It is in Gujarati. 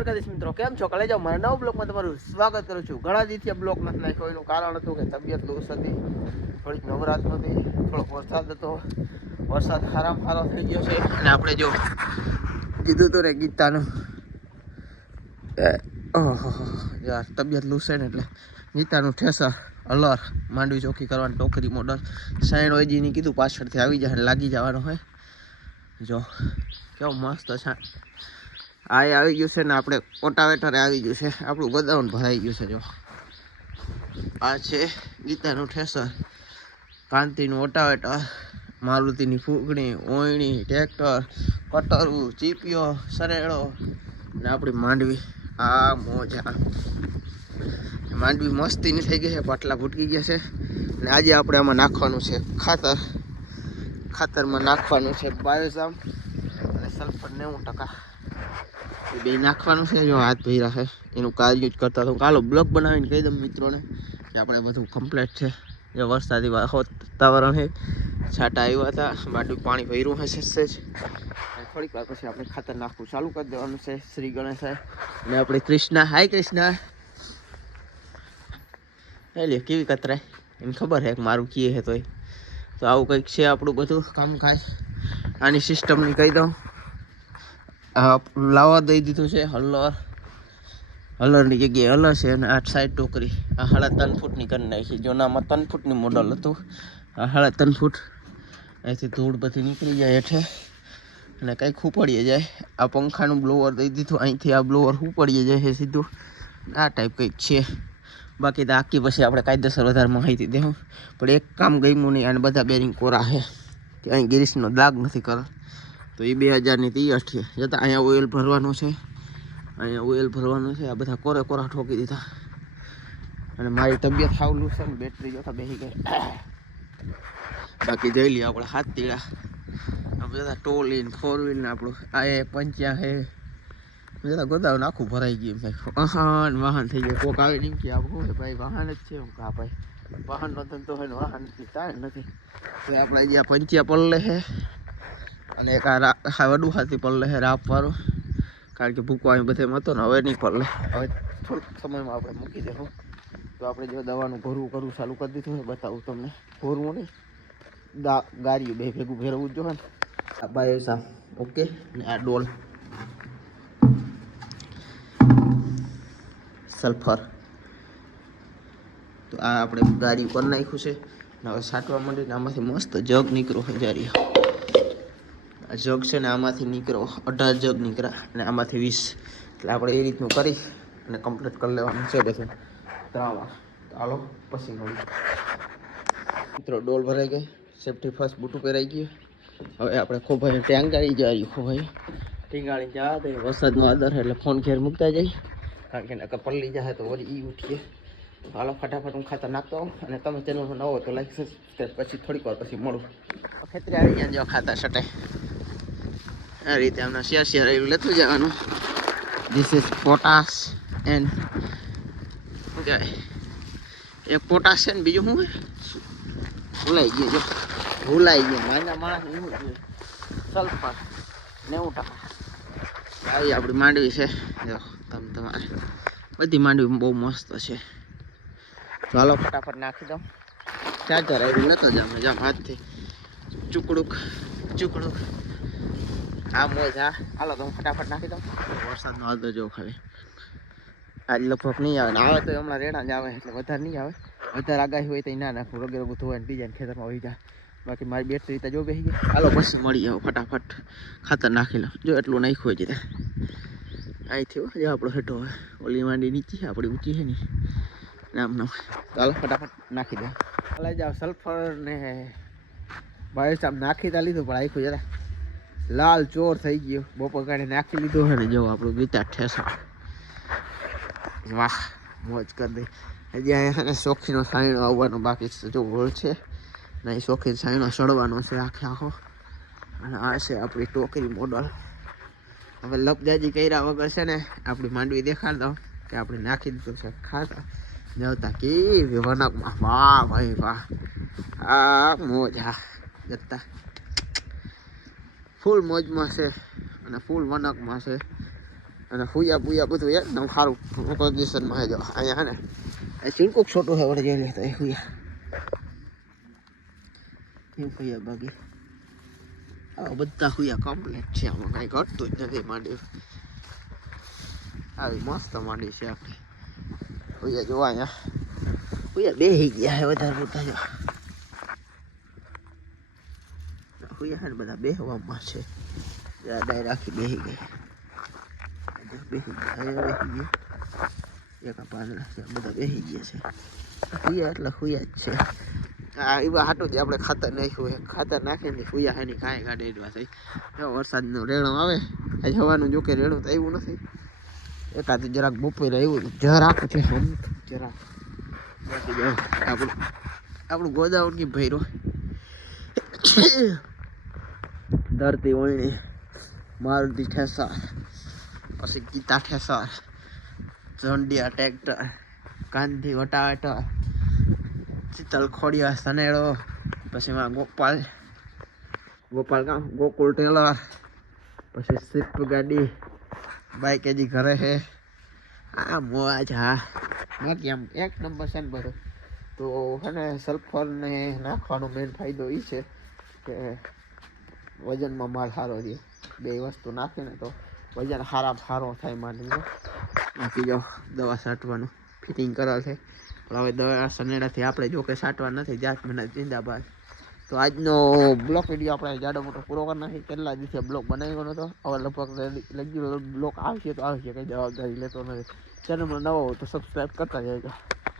દ્વારકાધીશ મિત્રો, કેમ છો? કલે જાઓ, મારા નવ બ્લોગમાં તમારું સ્વાગત કરું છું. ઘણા દિવસથી આ બ્લોક નથી નાખ્યો, એનું કારણ હતું કે તબિયત લૂસ હતી. થોડીક નવરાત હતી, થોડોક વરસાદ હતો. વરસાદ હારામ હારો થઈ ગયો છે. અને આપણે જો કીધું હતું ને ગીતાનું. યાર, તબિયત લૂસ છે ને એટલે ગીતાનું ઠેસા, અલર, માંડવી ચોખ્ખી કરવાની ટોકરી મોડલ સાયણ ઓજીની કીધું પાછળથી આવી જાય લાગી જવાનું હોય. જો, કેવો મસ્ત છે. આ આવી ગયું છે ને આપણે કોટાવેટરે આવી ગયું છે. આપણું ગોદાઉન ભરાઈ ગયું છે, જો. આ છે ગીતાનું ઠેસર. કાંતિનું ઓટાવેટર, મારુતિની ફૂગણી, ઓયણી, ટ્રેક્ટર કટરવું ચીપિયો, સરેડો ને આપણી માંડવી. આ મોજા. માંડવી મસ્તીની થઈ ગઈ છે, પાટલા ફૂટકી ગયા છે. ને આજે આપણે આમાં નાખવાનું છે ખાતર. ખાતરમાં નાખવાનું છે બાયોઝામ અને સલ્ફર નેવું ટકા. બે નાખવાનું છે, જો હાથ ભર્યા છે. એનું કાર્ય જ કરતા તો કાલો બ્લોક બનાવીને કહી દઉં મિત્રોને કે આપણે બધું કમ્પ્લીટ છે. જે વરસાદી વાતાવરણ છે. છાંટા આવ્યા હતા. માટું પાણી ભર્યું હશે સેજ થોડીક વાર પછી આપણે ખાતર નાખવું ચાલુ કરી દેવાનું છે, શ્રી ગણેશ. અને આપણે કૃષ્ણા. હાય કૃષ્ણા. એ લે કેવી કતરાય? એને ખબર છે મારું કીએ છે તોય. તો આવું કંઈક છે આપણું બધું કામકાજ. આની સિસ્ટમની કહી દઉં. આ લાવવા દઈ દીધું છે હલર હલરની જગ્યાએ હલર છે અને આ સાઈડ ટોકરી. આ સાડા ત્રણ ફૂટની કરી નાખી. જોનામાં ત્રણ ફૂટની મોડલ હતું. આ સાડા ત્રણ ફૂટ. અહીંથી ધૂળ બધી નીકળી જાય હેઠે. અને કંઈક ઉપડીએ જાય. આ પંખાનું બ્લોવર દઈ દીધું. અહીંથી આ બ્લોવર ઉપડીએ જાય છે સીધું. આ ટાઈપ કંઈક છે. બાકી તો આખી પછી આપણે કાયદેસર વધારે માહિતી દેવું પણ એક કામ ગમ્યું નહીં. અને બધા બેરિંગ કોરા છે. કે અહીં ગિરીશનો દાગ નથી કરો તો એ બે હજારની ત્રીસ અઠી જતા અહીંયા ઓઇલ ભરવાનું છે. અહીંયા ઓઇલ ભરવાનું છે. આ બધા કોરે કોરા ઠોકી દીધા. અને મારી તબિયત સાવલું છે ને, બેટરી જોતા બેસી ગઈ. બાકી જઈ લઈએ આપણે હાથ તીડા બધા ટોલીન ફોર વ્હીલ ને આપણું. આ એ પંચ્યા છે. બધા ગોદાવન આખું ભરાઈ ગયું ભાઈ વાહન વાહન થઈ ગયું. કોક આવી નીમ કે આપણું ભાઈ? વાહન જ છે. હું કા ભાઈ. વાહનનો ધંધો હોય ને વાહન ટાઈમ નથી. તો આપણે અહીંયા પંચ્યા પલ્લે છે. અને એક આ વડું હાથી પલ્લે રાપ વાળો. કારણ કે ભૂકો અહીં બધે હતો ને, હવે નહીં પલ્લે. હવે થોડુંક સમયમાં આપણે મૂકી દેવું તો આપણે જો દવાનું ભરવું કરવું ચાલુ કરી દીધું ને બતાવું તમને. ભરવું નહીં. ગાડીઓ બે ભેગું જ જોઈએ ને. આ બાયોસા ઓકે. ને આ ડોલ. સલ્ફર. તો આ આપણે ગાડી ઉપર નાખ્યું છે. ને હવે સાટવા માંડીને આમાંથી મસ્ત જગ નીકળ્યો હજારી જગ છે ને આમાંથી નીકળો, અઢાર જગ નીકળ્યા અને આમાંથી વીસ. એટલે આપણે એ રીતનું કરી અને કમ્પ્લીટ કરી લેવાનું છે બધું. ત્રાવા. હાલો, પછી મળીએ. મિત્રો, ડોલ ભરાઈ ગઈ. સેફ્ટી ફર્સ્ટ બૂટું પહેરાઈ ગયું. હવે આપણે ખોભાઈ ટેંગાળી જાય ખોભાઈ. ટીંગાળી જવા તો વરસાદનો આદર એટલે ફોન ઘેર મૂકતા જાય કારણ કે નકર પલ્લી જાય તો વળી ઈ ઉઠીએ. હાલો, ફટાફટ હું ખાતર નાખતો અને તમે ચેનલમાં નવો તો લાઈક સબસ્ક્રાઈબ પછી થોડીક વાર પછી મળું. ખેતરે આવી ગયા જો ખાતા છટે આ રીતે આમના શેર શેર એવું લેતું જવાનું. ધીસ ઇઝ પોટાશ એન્ડ શું કહેવાય એક પોટાશ છે ને બીજું શું ભૂલાઈ ગયું, જો. ભૂલાઈ ગયું. માંડા માણસ એવું સલ્ફર નેવું ટકા આવી આપણી માંડવી છે. જો, તમે તમારે. બધી માંડવી બહુ મસ્ત છે. ચાલો ફટાફટ નાખી દઉં. ચાર્જર આવ્યું લેતો જામ જામ હાથથી. ચૂકડુક ચૂકડુક. આ મોજ, હા. હાલો, તો હું ફટાફટ નાખી દઉં. વરસાદનો આદો જો આજ લગભગ નહીં આવે. આવે તો હમણાં રેડા જ આવે, એટલે વધારે નહીં આવે. વધારે આગાહી હોય તો ના નાખવું રગે રગું ધોવાય ને બીજા ખેતરમાં વહી જાય બાકી મારી બેટરી તો જો બેસી ગઈ. હાલો મળી જાવ ફટાફટ. ખાતર નાખી લઉં. જો એટલું નાખ્યું છે અહીંથી જો આપણો હેઠો હોય. ઓલી માંડી નીચે આપણી ઊંચી છે ને. નામ નામ ચાલો ફટાફટ નાખી દે. હાલે જાવ સલ્ફર ને ભાઈ સાહેબ નાખી તા લીધું, પણ આખું જરા લાલ ચોર થઈ ગયો. બપોર કાઢે નાખી લીધો છે ને, જો આપણું ગીતા ઠેસા. વાહ, મોજ કરી દઈ હજી અહીંયા ને શોખીનો સાયણો આવવાનો બાકી છે. જો હોળ છે ને એ શોખીન સાયણો સડવાનો છે આખે આખો. અને આ છે આપણી ટોકરી મોડલ. હવે લપજાજી કર્યા વગર છે ને, આપણી માંડવી દેખાડ દઉં કે આપણે નાખી દીધું છે ખાતા. જવતા કેવી વનકમાં. વાહ ભાઈ વાહ. આ મોજ હા જતા. ફૂલ મોજમાં છે અને ફૂલ વનકમાં છે. અને ફૂયા ફૂયા બધું એકદમ સારું પોઝિશનમાં જો. અહીંયા ને, આ ચીણકુક છોટું છે વડે જોઈ લેતા એ ફૂયા. કેમ ફૂયા બાકી. આવા બધા ફૂયા કમ્પ્લીટ છે. આમાં કાંઈ ઘટતું જ નથી માંડી આવી મસ્ત માંડી છે આખી. ફૂયા જોવા અહીંયા. ફૂયા બેહી ગયા છે વધારે પૂરતા છે બધા બેહવામાં છે. ડાય રાખી બેહી ગયા બેસી ગયા બેહી ગયા. એક પાંદડા છે, બધા બેહી ગયા છે. ખુયા એટલે ખુયા જ છે. આ એવા હાટું જ આપણે ખાતર નાખ્યું હોય, ખાતર નાખીને ખુયા એની કાંઈ ગાડી એડવા થઈ જો વરસાદનું રેણું આવે આજે હવાનું જોકે રેણું તો આવ્યું નથી. એકાદ જરાક બપોરે આવ્યું. જરાક છે જરાક આપણું આપણું ગોદાવર ભૈરો ધરતી વણી મારુતિ ઠેસા પછી ગીતા ઠેસર ઝોંડિયા ટ્રેક્ટર, ગાંધી વટાવેટર, શીતલ ખોડિયા, સનેડો, પછી માં ગોપાલ ગોપાલ ગામ ગોકુલ ટેલર, પછી સ્વિફ્ટ ગાડી, બાઈક એજી ઘરે છે આ મોજ, હા. બાકી આમ એક નંબર છે ને બધું. તો છે ને સલ્ફરને નાખવાનો મેઇન ફાયદો એ છે કે વજનમાં માલ સારો રહે બે વસ્તુ નાખીને તો વજન સારા સારો થાય લો બાકી જો દવા છાંટવાનું ફિટિંગ કરાવ છે. પણ હવે દવા સનેડાથી આપણે જો કે છાંટવા નથી, જાત મને જિંદાબાદ. તો આજનો બ્લોક વીડિયો આપણે જાડો મોટો પૂરો કરી નાખી કેટલા દિવસે બ્લોક બનાવ્યો નતો, હવે લગભગ રેગ્યુલર બ્લોક આવશે તો આવશે, કંઈ જવાબદારી લેતો નથી. ચેનલમાં નવો હોય તો સબસ્ક્રાઈબ કરતા જજો